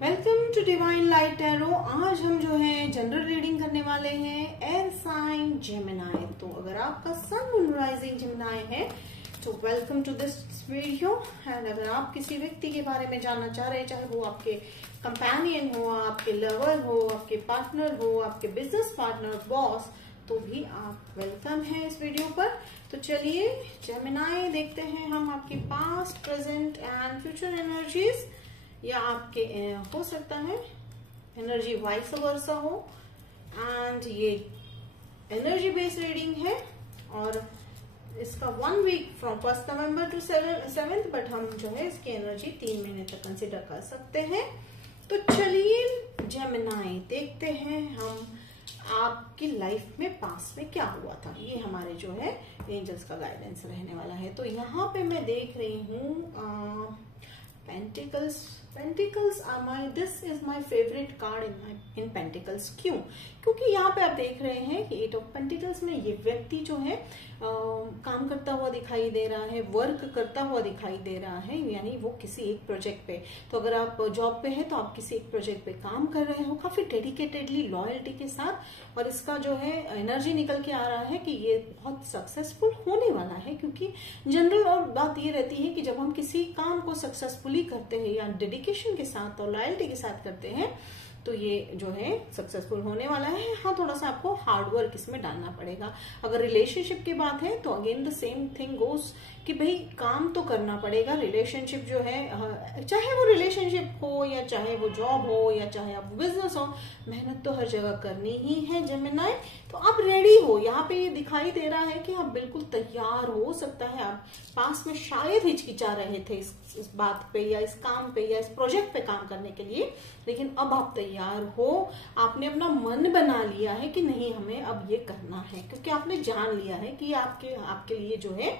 Welcome to divine light tarot. आज हम जो है जनरल रीडिंग करने वाले हैं एयर साइन जेमिनी। तो अगर आपका सन मून राइजिंग जेमिनी है तो welcome to this video. And अगर आप किसी व्यक्ति के बारे में जानना चाह रहे हैं, चाहे वो आपके कंपेनियन हो, आपके लवर हो, आपके पार्टनर हो, आपके बिजनेस पार्टनर, बॉस, तो भी आप वेलकम है इस वीडियो पर। तो चलिए जेमिनी देखते हैं हम आपकी past, present and future energies, या आपके हो सकता है एनर्जी वाइस वर्सा हो। एंड ये एनर्जी बेस्ड रीडिंग है और इसका 1 week from 1 November to 7th, but हम जो है इसकी एनर्जी 3 महीने तक कंसिडर कर सकते हैं। तो चलिए जेमिनी देखते हैं हम आपकी लाइफ में पास्ट में क्या हुआ था। ये हमारे जो है एंजल्स का गाइडेंस रहने वाला है। तो यहाँ पे मैं देख रही हूँ pentacles are my, this is my favourite card in pentacles. क्यों? क्योंकि यहाँ पे आप देख रहे हैं कि 8 ऑफ पेंटिकल्स में ये व्यक्ति जो है काम करता हुआ दिखाई दे रहा है, वर्क करता हुआ दिखाई दे रहा है, यानी वो किसी एक प्रोजेक्ट पे। तो अगर आप जॉब पे है तो आप किसी एक प्रोजेक्ट पे काम कर रहे हो काफी डेडिकेटेडली, लॉयल्टी के साथ। और इसका जो है एनर्जी निकल के आ रहा है कि ये बहुत सक्सेसफुल होने वाला है। क्योंकि जनरल और बात ये रहती है कि जब हम किसी काम को सक्सेसफुली करते हैं या डेडिकेशन के साथ और लॉयल्टी के साथ करते हैं तो ये जो है सक्सेसफुल होने वाला है। हाँ, थोड़ा सा आपको हार्डवर्क इसमें डालना पड़ेगा। अगर रिलेशनशिप की बात है तो अगेन द सेम थिंग गोस कि भाई काम तो करना पड़ेगा। रिलेशनशिप जो है, चाहे वो रिलेशनशिप हो या चाहे वो जॉब हो या चाहे आप बिजनेस हो, मेहनत तो हर जगह करनी ही है जेमिनी। तो आप रेडी हो, यहाँ पे ये दिखाई दे रहा है कि आप बिल्कुल तैयार हो सकता है। आप पास में शायद हिचकिचा रहे थे इस बात पे या इस काम पे या इस प्रोजेक्ट पे काम करने के लिए, लेकिन अब आप तैयार हो। आपने अपना मन बना लिया है कि नहीं, हमें अब ये करना है, क्योंकि आपने जान लिया है कि आपके लिए जो है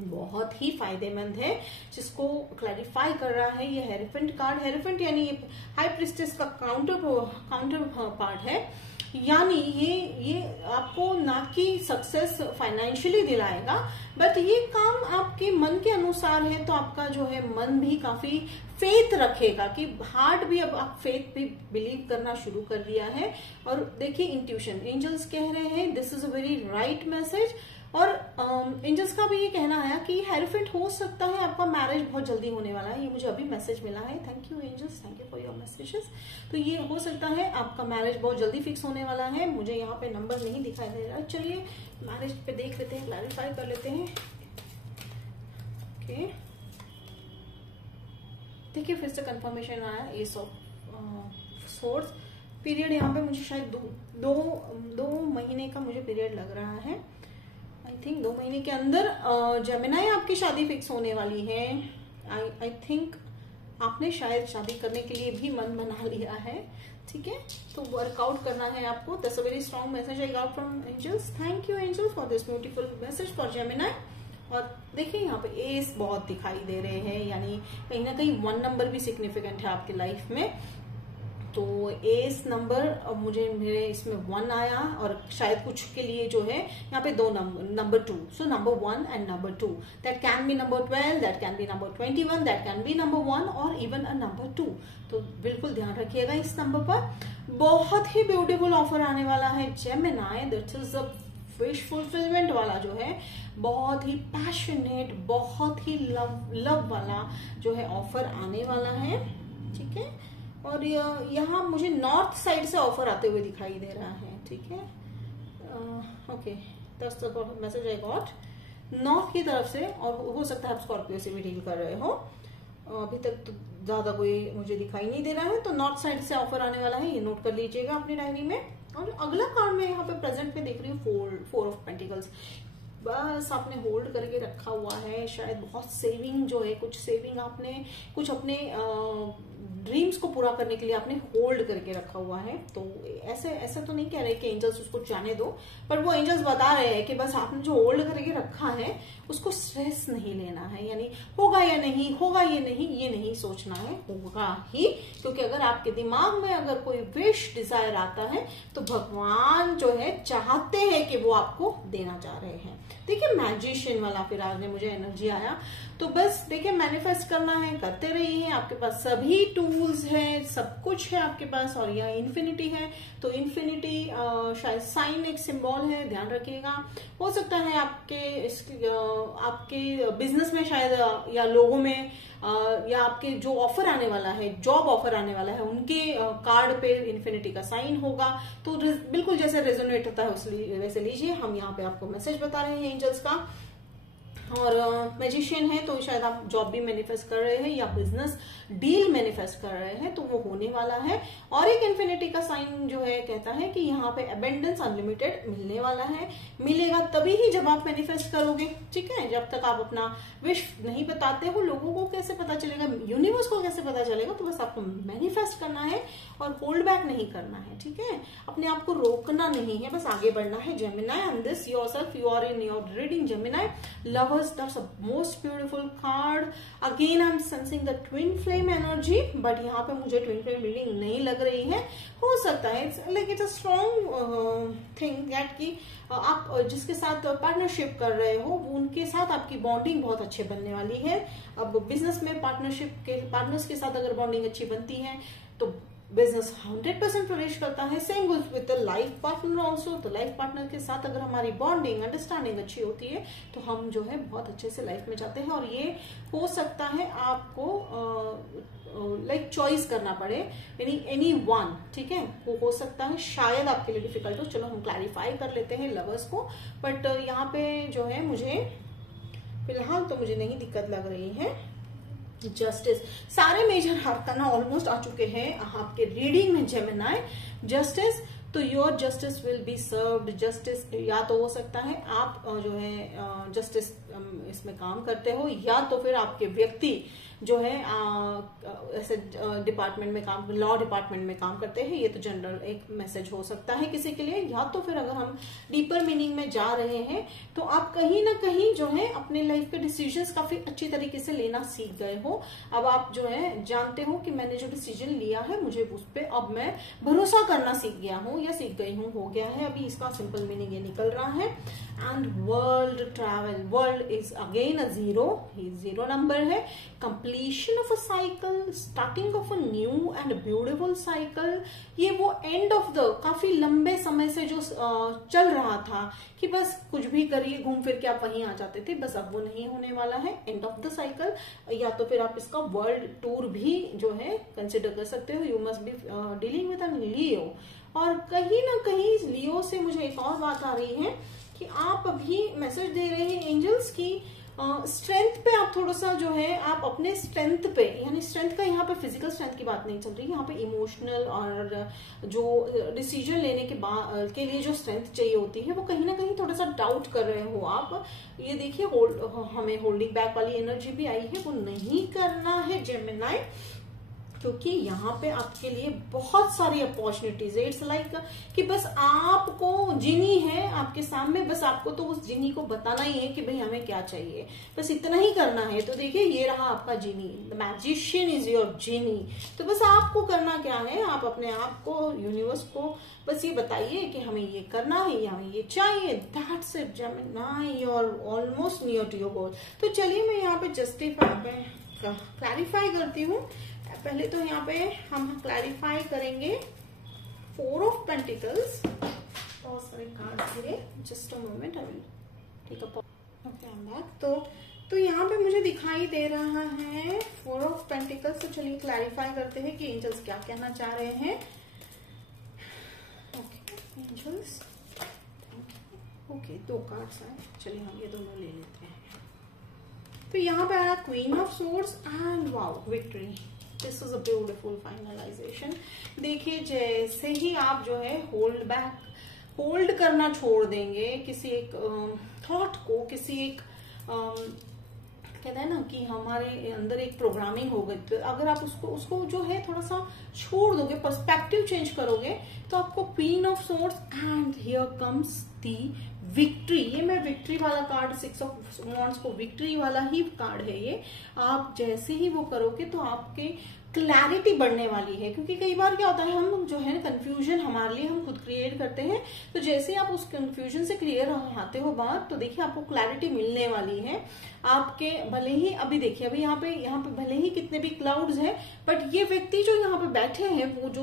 बहुत ही फायदेमंद है। जिसको क्लैरिफाई कर रहा है ये हेरोफेंट कार्ड। हेरोफेंट यानी ये हाई प्रिस्टेस का काउंटर पार्ट है। यानी ये आपको ना कि सक्सेस फाइनेंशियली दिलाएगा, बट ये काम आपके मन के अनुसार है। तो आपका जो है मन भी काफी फेथ रखेगा कि हार्ट भी, अब आप फेथ भी बिलीव करना शुरू कर दिया है। और देखिए इंट्यूशन, एंजल्स कह रहे हैं this is a very right message. और एंजल्स का भी ये कहना है कि हेरोफेंट हो सकता है आपका मैरिज बहुत जल्दी होने वाला है। ये मुझे अभी मैसेज मिला है। Thank you angels, thank you for your messages. तो ये हो सकता है आपका मैरिज बहुत जल्दी फिक्स होने वाला है। मुझे यहाँ पे नंबर नहीं दिखाई दे रहा। चलिए मैरिज पे देख लेते हैं, क्लैरिफाई कर लेते हैं। ओके, देखिए फिर से कंफर्मेशन आया, एस ऑफ सोर्स। पीरियड यहाँ पे मुझे शायद दो महीने का मुझे पीरियड लग रहा है। आई थिंक 2 महीने के अंदर जेमिनी आपकी शादी फिक्स होने वाली है। आई थिंक आपने शायद शादी करने के लिए भी मन बना लिया है। ठीक है, तो वर्कआउट करना है आपको। That's a very strong message I got from angels. Thank you angels for this beautiful message for Gemini. और देखिए यहाँ पे एस बहुत दिखाई दे रहे हैं, यानी कहीं ना कहीं 1 नंबर भी सिग्निफिकेंट है आपकी लाइफ में। तो एस नंबर, अब मेरे इसमें 1 आया और शायद कुछ के लिए जो है यहाँ पे 2 number 2। So number 1 and number 2, that can be number 12, that can be number 21, that can be number 1 और इवन अ नंबर 2। तो बिल्कुल ध्यान रखिएगा इस नंबर पर। बहुत ही ब्यूटीफुल ऑफर आने वाला है Gemini. That is a wish fulfilment वाला जो है, बहुत ही पैशनेट, बहुत ही लव वाला जो है ऑफर आने वाला है। ठीक है, और यहाँ मुझे नॉर्थ साइड से ऑफर आते हुए दिखाई दे रहा है। ठीक है, okay, that's the message I got north की तरफ से। और हो सकता है आप स्कॉर्पियो से भी डील कर रहे हो। अभी तक तो ज्यादा कोई मुझे दिखाई नहीं दे रहा है। तो नॉर्थ साइड से ऑफर आने वाला है, ये नोट कर लीजिएगा अपनी डायरी में। और अगला कार्ड में यहाँ पे प्रेजेंट में देख रही हूँ 4 ऑफ पेंटिकल्स। बस आपने होल्ड करके रखा हुआ है। शायद बहुत सेविंग जो है, कुछ सेविंग आपने कुछ अपने ड्रीम्स को पूरा करने के लिए आपने होल्ड करके रखा हुआ है। तो ऐसा तो नहीं कह रहे कि एंजल्स उसको जाने दो, पर वो एंजल्स बता रहे हैं कि बस आपने जो होल्ड करके रखा है उसको स्ट्रेस नहीं लेना है। यानी होगा या नहीं होगा, ये नहीं सोचना है, होगा ही। क्योंकि अगर आपके दिमाग में अगर कोई विश डिजायर आता है तो भगवान जो है चाहते हैं कि वो आपको देना चाह रहे हैं। देखिए मैजिशियन वाला फिर आज मुझे एनर्जी आया। तो बस देखिए, मैनिफेस्ट करना है, करते रहिए। आपके पास सभी टूल्स हैं, सब कुछ है आपके पास। और यह इन्फिनिटी है, तो इन्फिनिटी शायद साइन एक सिंबल है, ध्यान रखिएगा। हो सकता है आपके बिजनेस में शायद, या लोगों में, या आपके जो ऑफर आने वाला है, जॉब ऑफर आने वाला है, उनके कार्ड पे इन्फिनिटी का साइन होगा। तो बिल्कुल जैसे रेजोनेट होता है वैसे लीजिए। हम यहाँ पे आपको मैसेज बता रहे हैं एंजल्स का। और मैजिशियन है तो शायद आप जॉब भी मैनिफेस्ट कर रहे हैं या बिजनेस डील मैनिफेस्ट कर रहे हैं, तो वो होने वाला है। और एक इन्फिनिटी का साइन जो है कहता है कि यहाँ पे अबेंडेंस अनलिमिटेड मिलने वाला है। मिलेगा तभी ही जब आप मैनिफेस्ट करोगे, ठीक है। जब तक आप अपना विश नहीं बताते हो, लोगों को कैसे पता चलेगा, यूनिवर्स को कैसे पता चलेगा। तो बस आपको मैनिफेस्ट करना है और होल्ड बैक नहीं करना है, ठीक है। अपने आप को रोकना नहीं है, बस आगे बढ़ना है। Gemini, and this yourself, you are in your reading Gemini. Lovers, that's a most beautiful card. Again I'm sensing the twin flame energy, but यहाँ पे मुझे twin flame reading नहीं लग रही है। हो सकता है it's a strong thing that कि आप जिसके साथ पार्टनरशिप कर रहे हो, उनके साथ आपकी बॉन्डिंग बहुत अच्छे बनने वाली है। अब बिजनेस में पार्टनर्स के साथ अगर बॉन्डिंग अच्छी बनती है तो बिजनेस 100% फ्लोरिश करता है। Same with the life partner also. तो लाइफ पार्टनर के साथ अगर हमारी बॉन्डिंग, अंडरस्टैंडिंग अच्छी होती है तो हम जो है बहुत अच्छे से लाइफ में जाते हैं। और ये हो सकता है आपको लाइक चॉइस करना पड़े, यानी एनी वन, ठीक है। वो हो सकता है शायद आपके लिए डिफिकल्ट हो। चलो हम क्लैरिफाई कर लेते हैं लवर्स को। बट यहाँ पे जो है मुझे फिलहाल तो मुझे नहीं दिक्कत लग रही है। जस्टिस, सारे मेजर आर्काना ऑलमोस्ट आ चुके हैं आपके रीडिंग में जेमिनाई। जस्टिस, तो your justice will be served. Justice या तो हो सकता है आप जो है जस्टिस इसमें काम करते हो, या तो फिर आपके व्यक्ति जो है ऐसे डिपार्टमेंट में काम, लॉ डिपार्टमेंट में काम करते हैं। ये तो जनरल एक मैसेज हो सकता है किसी के लिए। या तो फिर अगर हम डीपर मीनिंग में जा रहे हैं तो आप कहीं ना कहीं जो है अपने लाइफ के डिसीजंस काफी अच्छी तरीके से लेना सीख गए हो। अब आप जो है जानते हो कि मैंने जो डिसीजन लिया है, मुझे उस पर अब मैं भरोसा करना सीख गया हूँ या सीख गई हूँ, हो गया है। अभी इसका सिंपल मीनिंग ये निकल रहा है। And world travel, world is again a zero, zero number है। completion of a cycle, starting of a new and beautiful cycle। ये वो end of the, काफी लंबे समय से जो चल रहा था कि बस कुछ भी करिए, घूम फिर के आप वहीं आ जाते थे, बस अब वो नहीं होने वाला है। एंड ऑफ द साइकिल, या तो फिर आप इसका वर्ल्ड टूर भी जो है कंसिडर कर सकते हो। You must be dealing with an Leo. और कहीं ना कहीं लियो से मुझे एक और बात आ रही है कि आप अभी मैसेज दे रहे हैं एंजल्स की स्ट्रेंथ पे। आप थोड़ा सा जो है आप अपने स्ट्रेंथ पे, यानी स्ट्रेंथ का यहाँ पे फिजिकल स्ट्रेंथ की बात नहीं चल रही, यहाँ पे इमोशनल और जो डिसीजन लेने के लिए जो स्ट्रेंथ चाहिए होती है, वो कहीं ना कहीं थोड़ा सा डाउट कर रहे हो आप। ये देखिए हमें होल्डिंग बैक वाली एनर्जी भी आई है, वो नहीं करना है जेमिनाई, क्योंकि यहाँ पे आपके लिए बहुत सारी अपॉर्चुनिटीज है। इट्स लाइक कि बस आपको जिनी है आपके सामने, बस आपको तो उस जिनी को बताना ही है कि भाई हमें क्या चाहिए, बस इतना ही करना है। तो देखिए ये रहा आपका जिनी, द मैजिशियन इज योर जिनी। तो बस आपको करना क्या है, आप अपने आप को, यूनिवर्स को बस ये बताइए कि हमें ये करना है, हमें ये चाहिए। That's it Gemini, you are almost near to your goal. तो चलिए मैं यहाँ पे जस्टिफाई क्लैरिफाई करती हूँ। पहले तो यहाँ पे हम क्लैरिफाई करेंगे 4 ऑफ पेंटिकल्स। बहुत सारे कार्ड्स थे, just a moment, I will take a pause. Okay, I am back. तो यहाँ पे मुझे दिखाई दे रहा है 4 ऑफ पेंटिकल्स। तो चलिए क्लैरिफाई करते हैं कि एंजल्स क्या कहना चाह रहे हैं। ओके एंजल्स, ओके 2 कार्ड्स आए, चलिए हम ये दोनों ले लेते हैं। तो यहाँ पे आया queen of swords and wow victory. This is a beautiful finalisation. देखिए जैसे ही आप जो है होल्ड करना छोड़ देंगे किसी एक थॉट को, किसी एक कहते हैं ना कि हमारे अंदर एक प्रोग्रामिंग हो गई, तो अगर आप उसको जो है थोड़ा सा छोड़ दोगे, पर्सपेक्टिव चेंज करोगे, तो आपको queen of swords and here comes the victory. ये मैं विक्ट्री वाला कार्ड, 6 ऑफ वॉन्ड्स को विक्ट्री वाला ही कार्ड है ये। आप जैसे ही वो करोगे तो आपके क्लैरिटी बढ़ने वाली है। क्योंकि कई बार क्या होता है, हम जो है कंफ्यूजन हमारे लिए हम खुद क्रिएट करते हैं, तो जैसे आप उस कंफ्यूजन से क्लियर आते हो बाहर, तो देखिए आपको क्लैरिटी मिलने वाली है। आपके भले ही अभी देखिए, अभी यहाँ पे भले ही कितने भी क्लाउड्स हैं, बट ये व्यक्ति जो यहाँ पे बैठे हैं, वो जो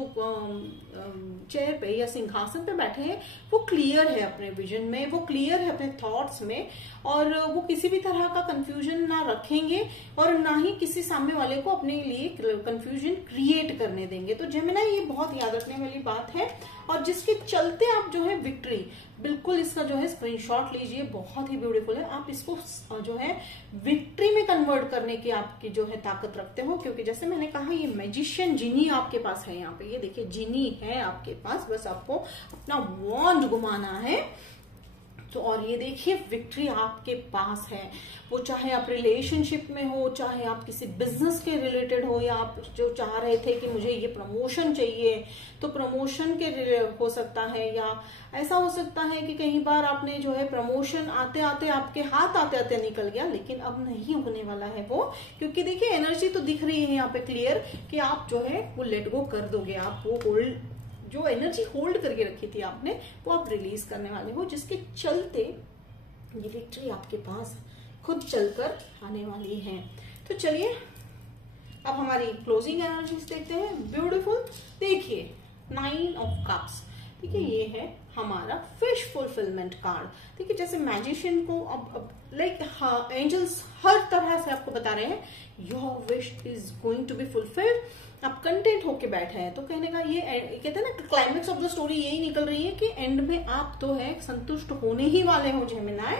चेयर पे या सिंहासन पे बैठे हैं, वो क्लियर है अपने विजन में, वो क्लियर है अपने थॉट्स में, और वो किसी भी तरह का कंफ्यूजन ना रखेंगे और ना ही किसी सामने वाले को अपने लिए कंफ्यूजन क्रिएट करने देंगे। तो जेमिनी ये बहुत याद रखने वाली बात है, और जिसके चलते आप जो है विक्ट्री, बिल्कुल इसका जो है स्क्रीनशॉट लीजिए, बहुत ही ब्यूटीफुल है। आप इसको जो है विक्ट्री में कन्वर्ट करने की आपकी जो है ताकत रखते हो, क्योंकि जैसे मैंने कहा ये मैजिशियन जिनी आपके पास है। यहाँ पे ये देखिए जिनी है आपके पास, बस आपको अपना वॉन्ड घुमाना है। तो और ये देखिए विक्ट्री आपके पास है, वो चाहे आप रिलेशनशिप में हो, चाहे आप किसी बिजनेस के रिलेटेड हो, या आप जो चाह रहे थे कि मुझे ये प्रमोशन चाहिए, तो प्रमोशन के हो सकता है, या ऐसा हो सकता है कि कई बार आपने जो है प्रमोशन आते आते आपके हाथ आते आते निकल गया, लेकिन अब नहीं होने वाला है वो, क्योंकि देखिए एनर्जी तो दिख रही है यहाँ पे क्लियर कि आप जो है वो लेट गो कर दोगे, आप वो होल्ड, जो एनर्जी होल्ड करके रखी थी आपने, वो आप रिलीज करने वाले हो, जिसके चलते ये विक्ट्री आपके पास खुद चलकर आने वाली है। तो चलिए अब हमारी क्लोजिंग एनर्जीज देखते हैं। ब्यूटीफुल, देखिए 9 ऑफ कप्स, देखिए ये है हमारा फिश फुलफिलमेंट कार्ड। देखिए जैसे मैजिशियन को अब लाइक एंजल्स हर तरह से आपको बता रहे हैं your wish is going to be fulfilled, आप कंटेंट होके बैठे हैं। तो कहने का ये कहते हैं ना, क्लाइमेक्स ऑफ द स्टोरी यही निकल रही है कि एंड में आप तो है संतुष्ट होने ही वाले हो जेमिनी,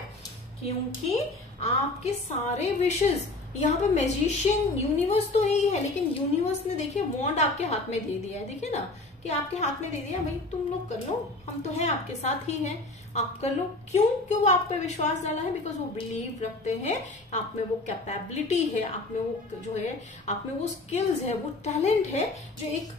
क्योंकि आपके सारे विशेष, यहाँ पे मैजिशियन यूनिवर्स तो यही है, लेकिन यूनिवर्स ने देखिए वॉन्ड आपके हाथ में दे दिया है। देखिए ना कि आपके हाथ में दे दिया, भाई तुम लोग कर लो, हम तो हैं आपके साथ ही हैं, आप कर लो। क्यों आप पे विश्वास डाला है? बिकॉज वो बिलीव रखते हैं आप में, वो कैपेबिलिटी है आप में, वो जो है आप में वो स्किल्स है, वो टैलेंट है, जो एक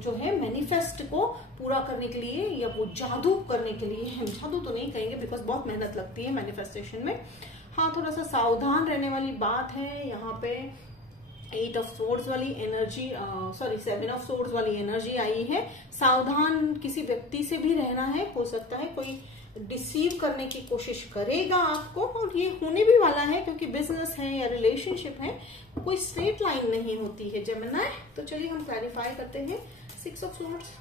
जो है मैनिफेस्ट को पूरा करने के लिए, या वो जादू करने के लिए, जादू तो नहीं कहेंगे बिकॉज बहुत मेहनत लगती है मैनिफेस्टेशन में। हाँ, थोड़ा सा सावधान रहने वाली बात है यहाँ पे। 8 ऑफ सोर्ड्स वाली एनर्जी, सॉरी 7 ऑफ सोर्ड्स वाली एनर्जी आई है। सावधान किसी व्यक्ति से भी रहना है, हो सकता है कोई डिसीव करने की कोशिश करेगा आपको, और ये होने भी वाला है, क्योंकि बिजनेस है या रिलेशनशिप है, कोई स्ट्रेट लाइन नहीं होती है जेमिनी। तो चलिए हम क्लैरिफाई करते हैं 6 ऑफ सोर्ड्स।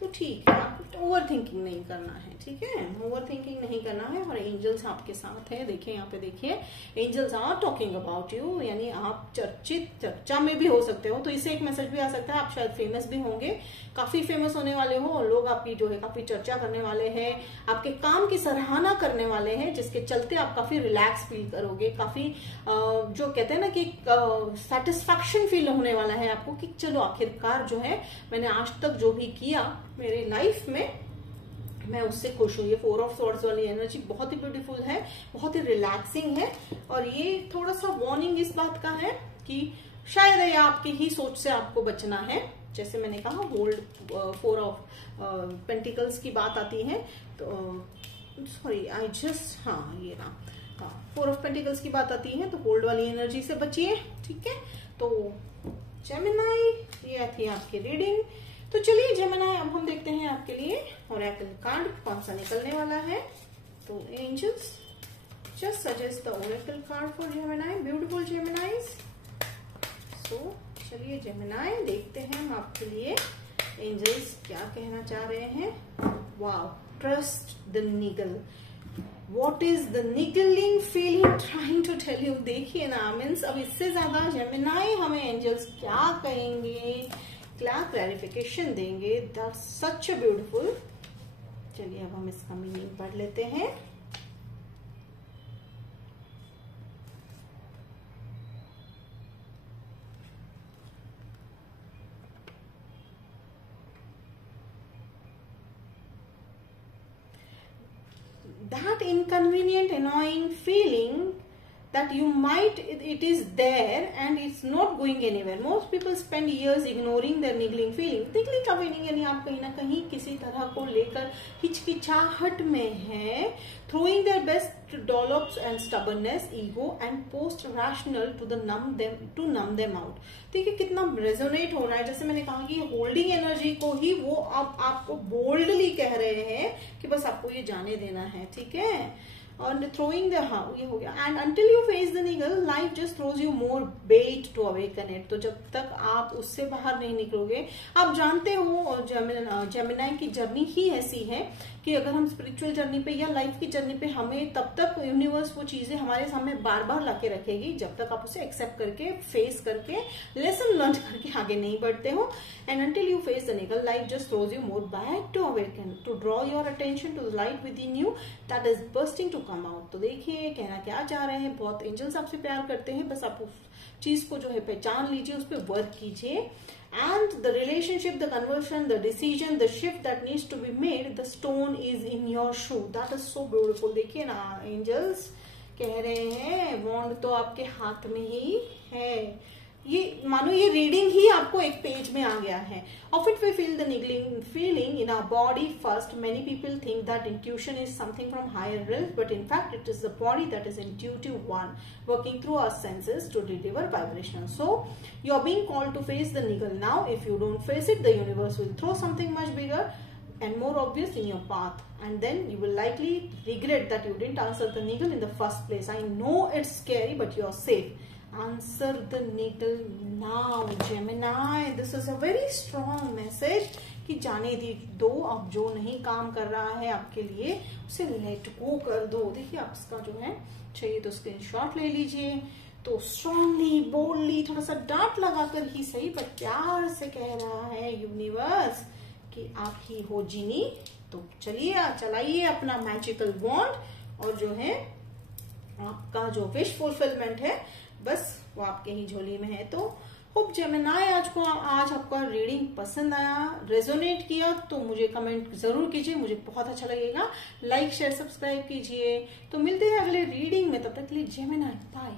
तो ठीक है, आपको ओवर थिंकिंग नहीं करना है, ठीक है, ओवर थिंकिंग नहीं करना है, और एंजल्स आपके साथ है। देखिए यहाँ पे देखिए angels are talking about you, यानी आप चर्चा में भी हो सकते हो। तो इससे एक मैसेज भी आ सकता है, आप शायद फेमस भी होंगे, काफी फेमस होने वाले हो, और लोग आपकी जो है काफी चर्चा करने वाले हैं, आपके काम की सराहना करने वाले हैं, जिसके चलते आप काफी रिलैक्स फील करोगे, काफी जो कहते हैं ना कि सेटिस्फैक्शन फील होने वाला है आपको, कि चलो आखिरकार जो है मैंने आज तक जो भी किया मेरे लाइफ में, मैं उससे खुश हूँ। ये 4 ऑफ सॉर्ड्स वाली एनर्जी बहुत ही ब्यूटीफुल है, बहुत ही रिलैक्सिंग है, और ये थोड़ा सा वार्निंग इस बात का है कि शायद ये आपकी ही सोच से आपको बचना है। जैसे मैंने कहा होल्ड, 4 ऑफ पेंटिकल्स की बात आती है, तो सॉरी आई जस्ट, हाँ ये ना, हाँ 4 ऑफ पेंटिकल्स की बात आती है, तो होल्ड वाली एनर्जी से बचिए, ठीक है। तो जेमिनी, ये थी आपकी रीडिंग। तो चलिए जेमिनी, अब हम देखते हैं आपके लिए ओरेकल कार्ड कौन सा निकलने वाला है। तो angels just suggest the oracle card for Gemini, beautiful Geminis. So चलिए जेमिनी, देखते हैं हम आपके लिए एंजल्स क्या कहना चाह रहे हैं। वाओ, ट्रस्ट द निगल, What is the niggling feeling trying to tell you? देखिए ना, मीन्स अब इससे ज्यादा जेमिनी हमें एंजल्स क्या कहेंगे, क्या क्लैरिफिकेशन देंगे, दैट्स सच ब्यूटीफुल। चलिए अब हम इसका मीनिंग पढ़ लेते हैं। That inconvenient, annoying feeling that you might it is there and it's not going anywhere. Most people spend years ignoring their niggling feeling. niggling का मीनिंग यानी आप कहीं ना कहीं किसी तरह को लेकर हिचकिचाहट में है. throwing their best dollops and stubbornness, ego and post rational to numb them out. देखिए कितना रेजोनेट हो रहा है. जैसे मैंने कहा कि होल्डिंग एनर्जी को ही वो अब आपको बोल्डली कह रहे हैं कि बस आपको ये जाने देना है. ठीक है. और थ्रोइंग द ये हो गया. And until you face the niggle life just throws you more bet to awaken it. तो जब तक आप उससे बाहर नहीं निकलोगे, आप जानते हो, और जेमिनाई की जर्नी ही ऐसी है कि अगर हम स्पिरिचुअल जर्नी पे या लाइफ की जर्नी पे, हमें तब तक यूनिवर्स वो चीजें हमारे सामने बार बार लाके रखेगी जब तक आप उसे एक्सेप्ट करके, फेस करके, लेसन लर्न करके आगे नहीं बढ़ते हो. And until you face the niggle life just throws you more back to awaken to draw your attention to the light within you that is bursting to come out. तो देखिए कहना क्या चाह रहे हैं. बहुत एंजल्स आपसे प्यार करते हैं, बस आप उस चीज को जो है पहचान लीजिए, उस पर वर्क कीजिए. And the relationship, the conversion, the decision, the shift that needs to be made, the stone is in your shoe. That is so beautiful. देखिए ना, एंजल्स कह रहे हैं वॉन्ड तो आपके हाथ में ही है. ये मानो ये रीडिंग ही आपको एक पेज में आ गया है. Of it we feel the niggling feeling in our body first. Many people think that intuition is something from higher realms, but in fact it is the body that is intuitive one, working through our senses to deliver vibration. So you are being called to face the niggle now. If you don't face it, the universe will throw something much bigger and more obvious in your path, and then you will likely regret that you didn't answer the niggle in the first place. I know it's scary, but you are safe. Answer the niggle now, Gemini. This is a very strong message कि जाने दो. अब जो नहीं काम कर रहा है आपके लिए उसे लेट गो कर दो. देखिए आप इसका जो है चाहिए तो स्क्रीनशॉट ले लीजिए. तो स्ट्रांगली, बोल्डली, थोड़ा सा डांट लगाकर ही सही, पर प्यार से कह रहा है यूनिवर्स कि आप ही हो जीनी. तो चलिए चलाइए अपना मैजिकल वॉन्ड, और जो है आपका जो विश फुलफिलमेंट है बस वो आपके ही झोली में है. तो होप जेमिनाई आज आपका रीडिंग पसंद आया, रेजोनेट किया तो मुझे कमेंट जरूर कीजिए, मुझे बहुत अच्छा लगेगा. लाइक शेयर सब्सक्राइब कीजिए. तो मिलते हैं अगले रीडिंग में, तब तक के लिए जेमिनाई बाय.